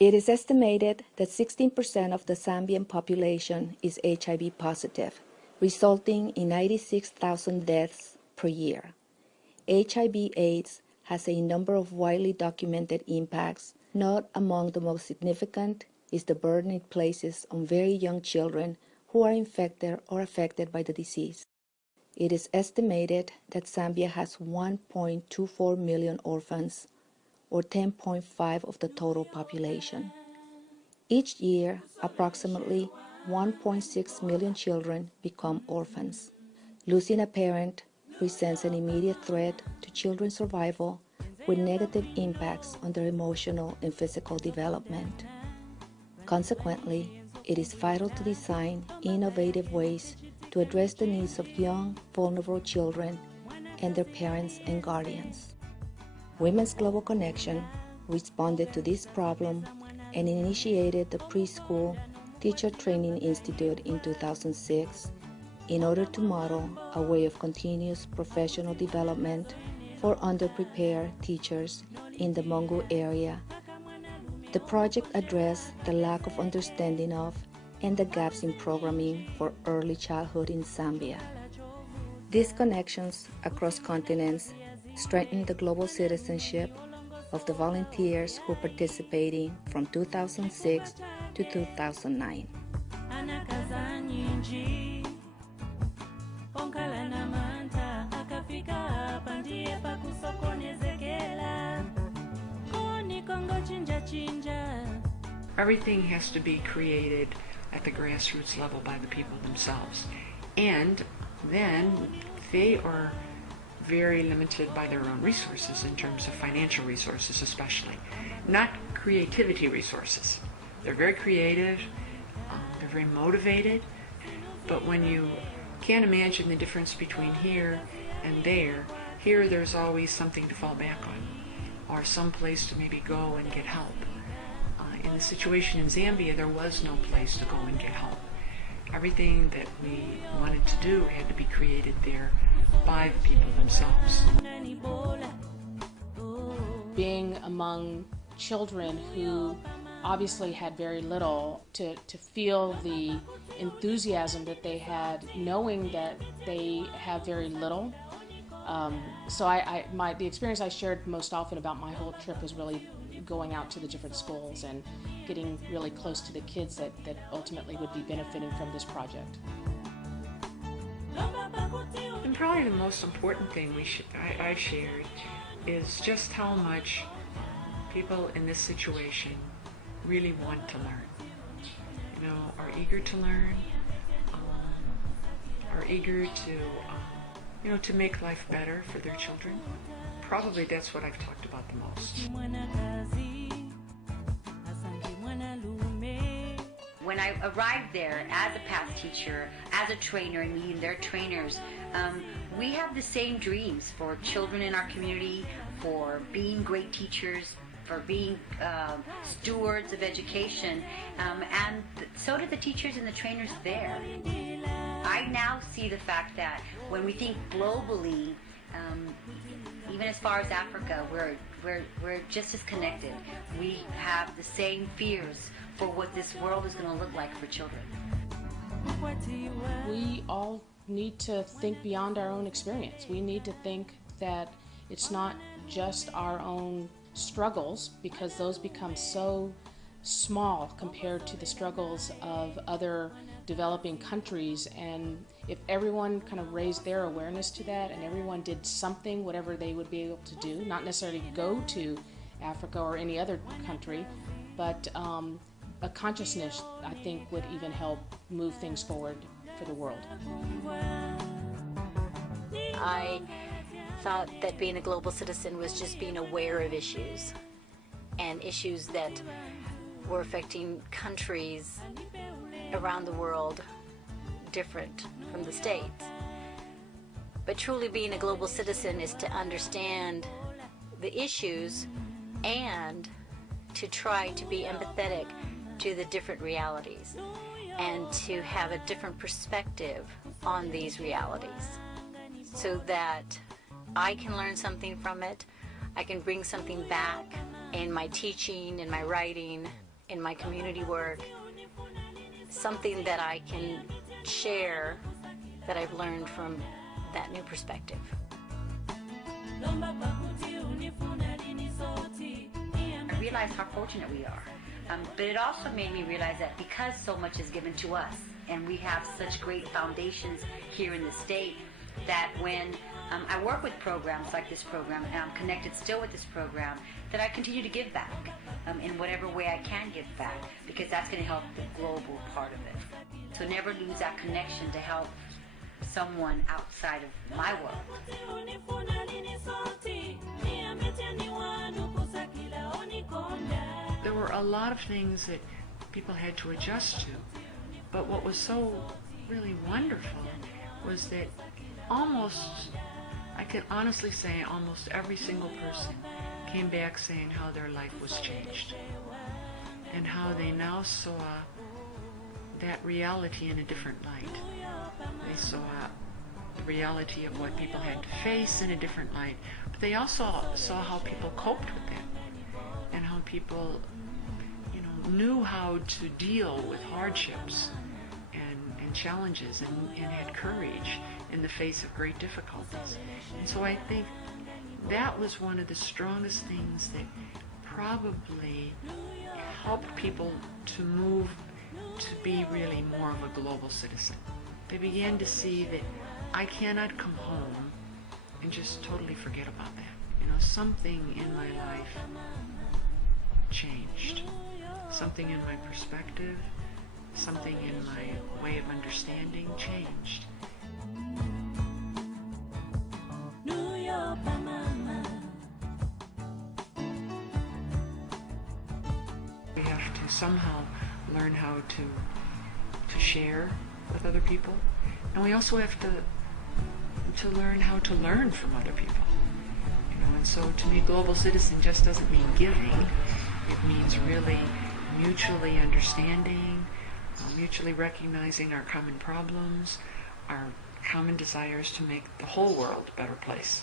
It is estimated that 16% of the Zambian population is HIV positive, resulting in 96,000 deaths per year. HIV/AIDS has a number of widely documented impacts. Not among the most significant is the burden it places on very young children who are infected or affected by the disease. It is estimated that Zambia has 1.24 million orphans, or 10.5% of the total population. Each year, approximately 1.6 million children become orphans. Losing a parent presents an immediate threat to children's survival with negative impacts on their emotional and physical development. Consequently, it is vital to design innovative ways to address the needs of young, vulnerable children and their parents and guardians. Women's Global Connection responded to this problem and initiated the Preschool Teacher Training Institute in 2006 in order to model a way of continuous professional development for underprepared teachers in the Mongu area. The project addressed the lack of understanding of and the gaps in programming for early childhood in Zambia. These connections across continents strengthen the global citizenship of the volunteers who participated from 2006 to 2009. Everything has to be created at the grassroots level by the people themselves. And then they are very limited by their own resources in terms of financial resources especially, not creativity resources. They're very creative, they're very motivated, but when you can't imagine the difference between here and there, here there's always something to fall back on, or some place to maybe go and get help. In the situation in Zambia, there was no place to go and get help. Everything that we wanted to do had to be created there by the people themselves. Being among children who obviously had very little, to feel the enthusiasm that they had, knowing that they have very little. So the experience I shared most often about my whole trip was really going out to the different schools and getting really close to the kids that ultimately would be benefiting from this project. And probably the most important thing I shared is just how much people in this situation really want to learn. You know, are eager to learn, are eager to, to make life better for their children. Probably that's what I've talked about the most. When I arrived there as a past teacher, as a trainer, and meeting their trainers, we have the same dreams for children in our community, for being great teachers, for being stewards of education, and so did the teachers and the trainers there. I now see the fact that when we think globally, even as far as Africa, we're just as connected. We have the same fears for what this world is going to look like for children. We all need to think beyond our own experience. We need to think that it's not just our own struggles, because those become so small compared to the struggles of other developing countries. And if everyone kind of raised their awareness to that and everyone did something, whatever they would be able to do, not necessarily go to Africa or any other country, but a consciousness, I think, would even help move things forward for the world. I thought that being a global citizen was just being aware of issues, and issues that were affecting countries around the world different from the States. But truly being a global citizen is to understand the issues and to try to be empathetic to the different realities and to have a different perspective on these realities, so that I can learn something from it, I can bring something back in my teaching, in my writing, in my community work, something that I can share that I've learned from that new perspective. I realized how fortunate we are. But it also made me realize that because so much is given to us, and we have such great foundations here in the state, that when I work with programs like this program, and I'm connected still with this program, that I continue to give back in whatever way I can give back, because that's going to help the global part of it. So never lose that connection to help someone outside of my world. There were a lot of things that people had to adjust to, but what was so really wonderful was that I can honestly say almost every single person came back saying how their life was changed and how they now saw that reality in a different light. They saw the reality of what people had to face in a different light, but they also saw how people coped with that and how people, knew how to deal with hardships and challenges and had courage in the face of great difficulties. And so I think that was one of the strongest things that probably helped people to move to be really more of a global citizen. They began to see that I cannot come home and just totally forget about that. Something in my life changed. Something in my perspective, something in my way of understanding changed. We have to somehow learn how to share with other people, and we also have to learn how to learn from other people. And so to me, global citizen just doesn't mean giving. It means really mutually understanding, mutually recognizing our common problems, our common desires to make the whole world a better place.